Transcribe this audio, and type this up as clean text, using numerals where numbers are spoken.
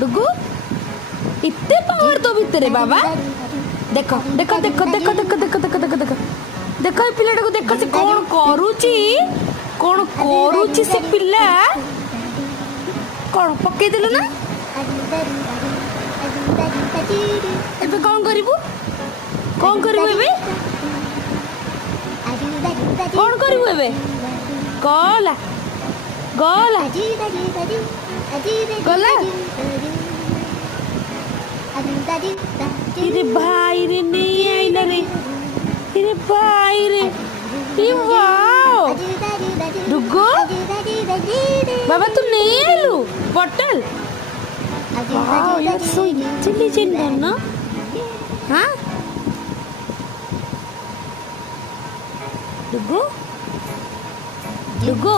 डुगु इतने पावर तो भितर बाबा देखो देखो देखो देखो देखो देखो देखो देखो देखो देखो ये पिलाटा को देखो से कौन करुची से पिला कौन पक्के देलु ना एबे कौन करिबु एबे कौन करिबु एबे गला गला गला इरे भाई रे नहीं आइला रे इरे भाई रे ये वाओ डुगु बाबा तू नहीं आलू bottle wow you are so intelligent ना हाँ डुगु डुगु